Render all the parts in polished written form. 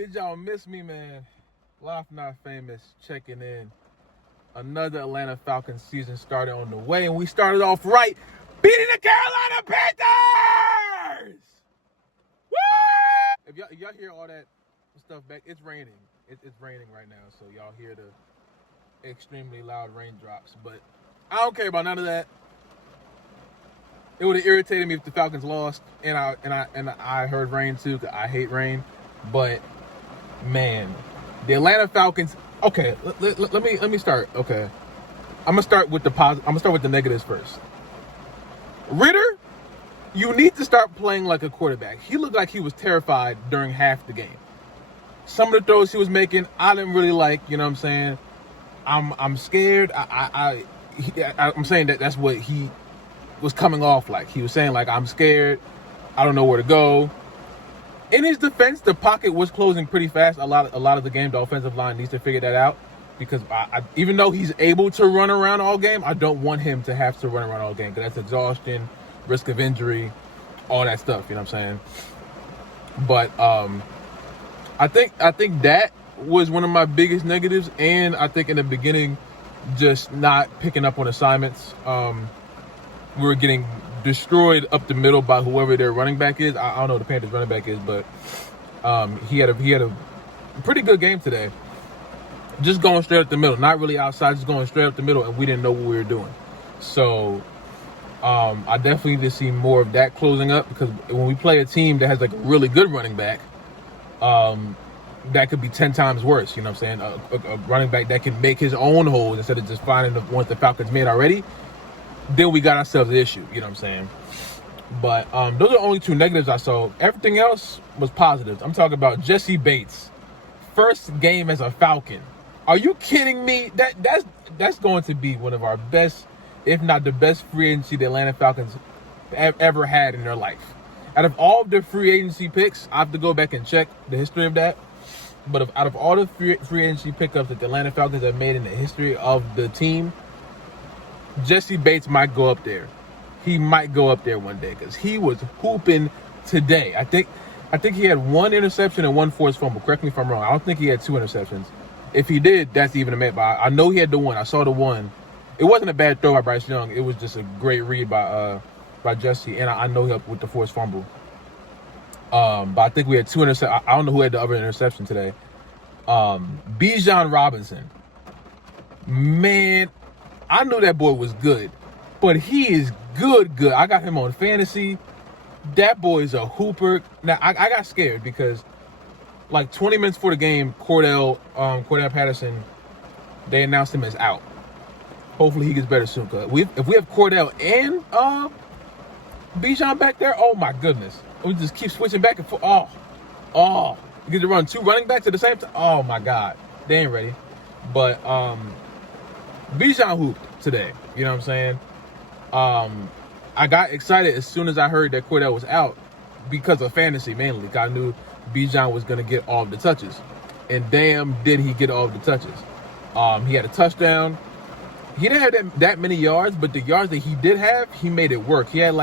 did y'all miss me, man? Lafnotfamous checking in. Another Atlanta Falcons season started on the way, and we started off right, beating the Carolina Panthers! Woo! If y'all hear all that stuff back, it's raining. It's raining right now, so y'all hear the extremely loud raindrops. But I don't care about none of that. It would have irritated me if the Falcons lost, and I heard rain too, because I hate rain. But man, the Atlanta Falcons. Okay, let me start. Okay, I'm gonna start with the negatives first. Ritter, you need to start playing like a quarterback. He looked like he was terrified during half the game. Some of the throws he was making, I didn't really like. You know what I'm saying? I'm scared. I'm saying that's what he was coming off like. He was saying like, I'm scared. I don't know where to go. In his defense, the pocket was closing pretty fast. A lot of the game, the offensive line needs to figure that out, because even though he's able to run around all game, I don't want him to have to run around all game, because that's exhaustion, risk of injury, all that stuff. You know what I'm saying? But I think that was one of my biggest negatives, and I think in the beginning, just not picking up on assignments. We were getting destroyed up the middle by whoever their running back is. I don't know who the Panthers running back is, but he had a pretty good game today. Just going straight up the middle, not really outside, just going straight up the middle, and we didn't know what we were doing. So I definitely need to see more of that closing up, because when we play a team that has like a really good running back, that could be 10 times worse. You know what I'm saying? A running back that can make his own holes instead of just finding the ones the Falcons made already. Then we got ourselves an issue, you know what I'm saying? But those are the only two negatives I saw. Everything else was positives. I'm talking about Jessie Bates, first game as a Falcon. Are you kidding me? That's going to be one of our best, if not the best free agency the Atlanta Falcons ever had in their life. Out of all of the free agency picks, I have to go back and check the history of that. But out of all the free agency pickups that the Atlanta Falcons have made in the history of the team, Jessie Bates might go up there. He might go up there one day, because he was hooping today. I think he had one interception and one forced fumble. Correct me if I'm wrong. I don't think he had two interceptions. If he did, that's even a man. But I know he had the one. I saw the one. It wasn't a bad throw by Bryce Young. It was just a great read by Jessie, and I know he helped with the forced fumble. But I think we had two interceptions. I don't know who had the other interception today. Bijan Robinson. Man, I knew that boy was good, but he is good. I got him on fantasy. That boy is a hooper. Now, I got scared because, like, 20 minutes before the game, Cordell Patterson, they announced him as out. Hopefully he gets better soon. Cause if we have Cordell and Bijan back there, oh my goodness, we just keep switching back and forth. Oh, you get to run two running backs at the same time. Oh my God, they ain't ready. But Bijan hooped today. You know what I'm saying? I got excited as soon as I heard that Cordell was out, because of fantasy mainly. I knew Bijan was going to get all of the touches. And damn, did he get all of the touches. He had a touchdown. He didn't have that many yards, but the yards that he did have, he made it work. He had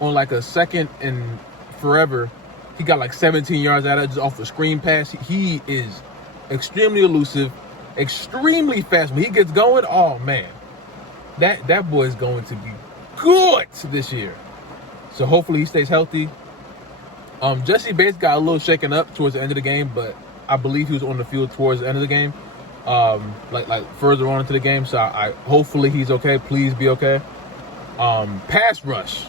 on a second and forever, he got 17 yards out of it just off the screen pass. He is extremely elusive, extremely fast. When he gets going, oh man, that boy is going to be good this year. So hopefully he stays healthy. Jessie Bates got a little shaken up towards the end of the game, but I believe he was on the field towards the end of the game, like further on into the game. So I hopefully he's okay. Please be okay. Pass rush.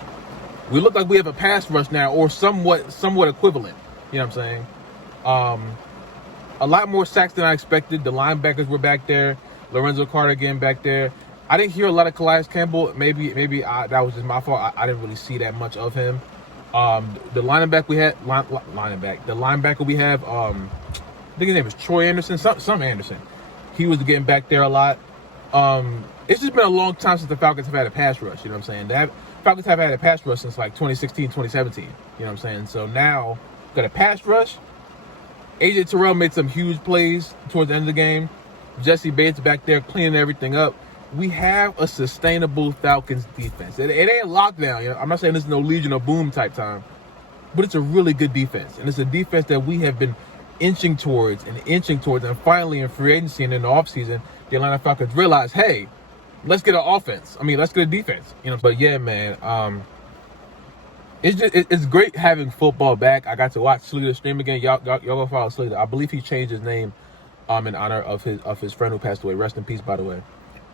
We look like we have a pass rush now, or somewhat equivalent. You know what I'm saying? A lot more sacks than I expected. The linebackers were back there. Lorenzo Carter getting back there. I didn't hear a lot of Calais Campbell. Maybe that was just my fault. I didn't really see that much of him. The linebacker we have, I think his name is Troy Anderson, some Anderson. He was getting back there a lot. It's just been a long time since the Falcons have had a pass rush. You know what I'm saying? Falcons have had a pass rush since 2016, 2017. You know what I'm saying? So now, got a pass rush. AJ Terrell made some huge plays towards the end of the game. Jessie Bates back there cleaning everything up. We have a sustainable Falcons defense. It ain't lockdown. You know? I'm not saying this is no Legion of Boom type time, but it's a really good defense. And it's a defense that we have been inching towards, and finally in free agency and in the offseason, the Atlanta Falcons realized, hey, let's get an offense. I mean, let's get a defense. But yeah, man, it's great having football back. I got to watch Slater stream again. Y'all go follow Slater. I believe he changed his name in honor of his friend who passed away. Rest in peace, by the way.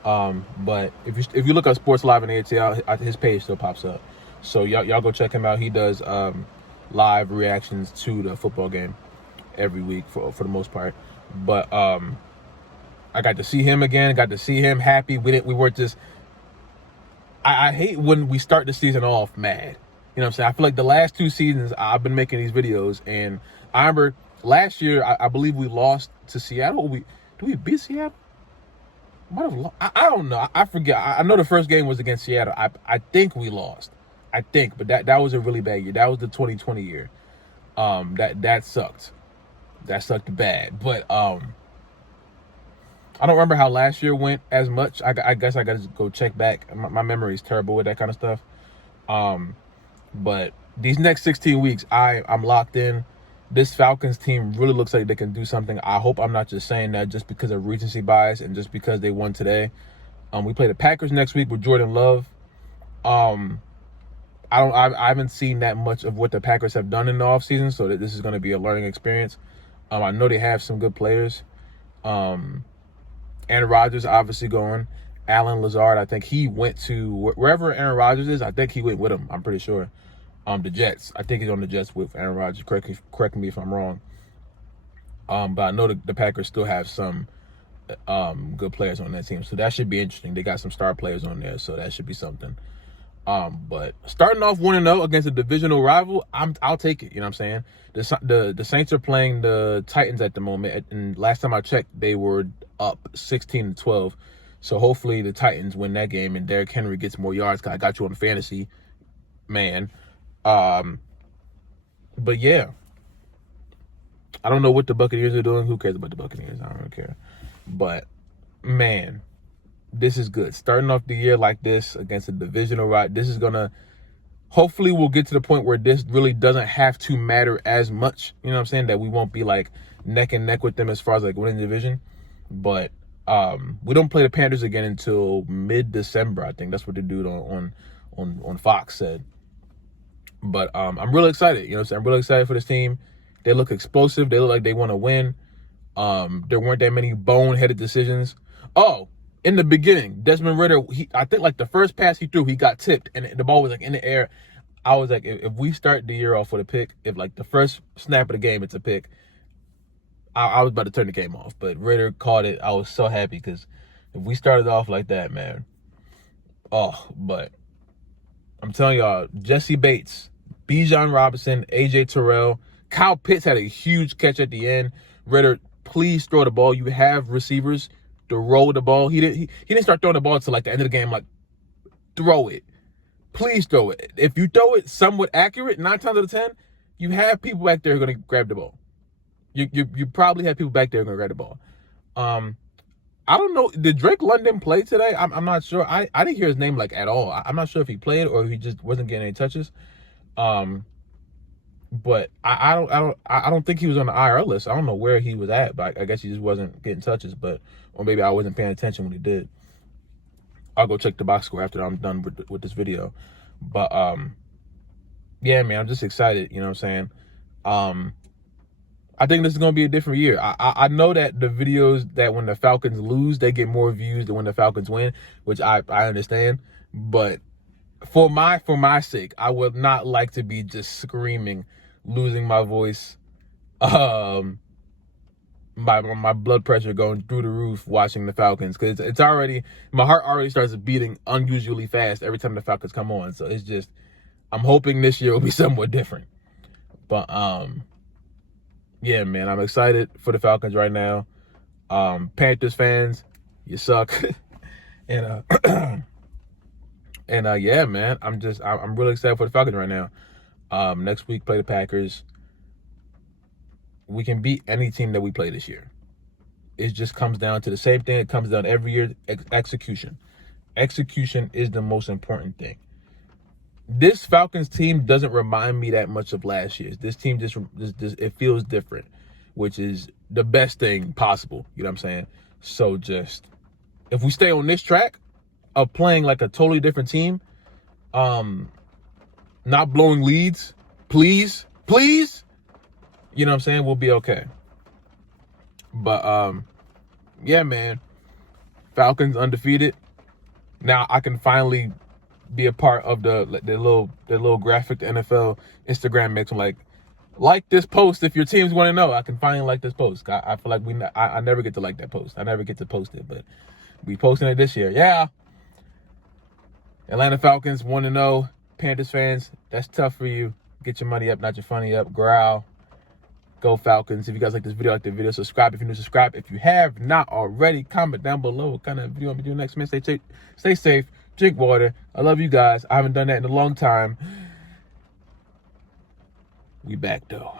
But if you look up Sports Live in ATL, his page still pops up. So y'all go check him out. He does live reactions to the football game every week for the most part. But I got to see him again. Got to see him happy. We weren't just. I hate when we start the season off mad. You know what I'm saying? I feel like the last 2 seasons I've been making these videos, and I remember last year I believe we lost to Seattle. Did we beat Seattle? Might have lost. I don't know. I forget. I know the first game was against Seattle. I think we lost. I think, but that was a really bad year. That was the 2020 year. That sucked. That sucked bad. But I don't remember how last year went as much. I guess I got to go check back. My memory is terrible with that kind of stuff. But these next 16 weeks, I'm locked in. This Falcons team really looks like they can do something. I hope I'm not just saying that just because of recency bias and just because they won today. We play the Packers next week with Jordan Love. I haven't seen that much of what the Packers have done in the offseason, so that this is going to be a learning experience. I know they have some good players. Aaron Rodgers obviously going. Alan Lazard, I think he went to wherever Aaron Rodgers is. I think he went with him. I'm pretty sure. The Jets. I think he's on the Jets with Aaron Rodgers. Correct me if I'm wrong. But I know the Packers still have some good players on that team, so that should be interesting. They got some star players on there, so that should be something. But starting off 1-0 against a divisional rival, I'll take it. You know what I'm saying? The Saints are playing the Titans at the moment, and last time I checked, they were up 16-12. So hopefully the Titans win that game and Derrick Henry gets more yards. Cause I got you on fantasy, man. But yeah, I don't know what the Buccaneers are doing. Who cares about the Buccaneers? I don't really care. But man, this is good. Starting off the year like this against a divisional rival, this is gonna. Hopefully, we'll get to the point where this really doesn't have to matter as much. You know what I'm saying? That we won't be like neck and neck with them as far as like winning the division. But we don't play the Panthers again until mid-December. I think that's what the dude on Fox said. But I'm really excited. You know what I'm saying? I'm really excited for this team. They look explosive. They look like they want to win. There weren't that many boneheaded decisions. Oh, in the beginning, Desmond Ridder, I think like the first pass he threw, he got tipped and the ball was like in the air. I was like, if we start the year off with a pick, if like the first snap of the game, it's a pick, I was about to turn the game off, but Ridder caught it. I was so happy because if we started off like that, man. But I'm telling y'all, Jesse Bates, Bijan Robinson, AJ Terrell, Kyle Pitts had a huge catch at the end. Ridder, please throw the ball. You have receivers to roll the ball. He didn't start throwing the ball until like the end of the game. Like, throw it. Please throw it. If you throw it somewhat accurate, 9 times out of 10, you have people back there who are going to grab the ball. You probably have people back there who are going to grab the ball. I don't know. Did Drake London play today? I'm not sure. I didn't hear his name like at all. I'm not sure if he played or if he just wasn't getting any touches. But I don't think he was on the IR list. I don't know where he was at, but I guess he just wasn't getting touches. Or maybe I wasn't paying attention when he did. I'll go check the box score after I'm done with this video. But yeah, man, I'm just excited. You know what I'm saying? I think this is going to be a different year. I know that the videos that when the Falcons lose, they get more views than when the Falcons win, which I understand. But for my sake, I would not like to be just screaming, losing my voice, my blood pressure going through the roof watching the Falcons, because it's already, my heart already starts beating unusually fast every time the Falcons come on. So it's just, I'm hoping this year will be somewhat different. But yeah, man, I'm excited for the Falcons right now. Panthers fans, you suck. and yeah, man, I'm really excited for the Falcons right now. Next week, play the Packers. We can beat any team that we play this year. It just comes down to the same thing. It comes down every year, execution. Execution is the most important thing. This Falcons team doesn't remind me that much of last year's. This team just it feels different. which is the best thing possible. You know what I'm saying? So just, if we stay on this track of playing like a totally different team, not blowing leads, please, you know what I'm saying, we'll be okay. But yeah, man, Falcons undefeated. Now I can finally be a part of the little graphic the NFL Instagram makes. I'm like this post if your teams want to know. I can finally like this post. I feel like I never get to like that post. I never get to post it, but we posting it this year. Yeah. Atlanta Falcons 1-0. Panthers fans, that's tough for you. Get your money up, not your funny up. Growl. Go Falcons. If you guys like this video, subscribe. If you're new, subscribe. If you have not already, comment down below what kind of video I'm going to do next, man. Stay safe. Drink water. I love you guys. I haven't done that in a long time. We back, though.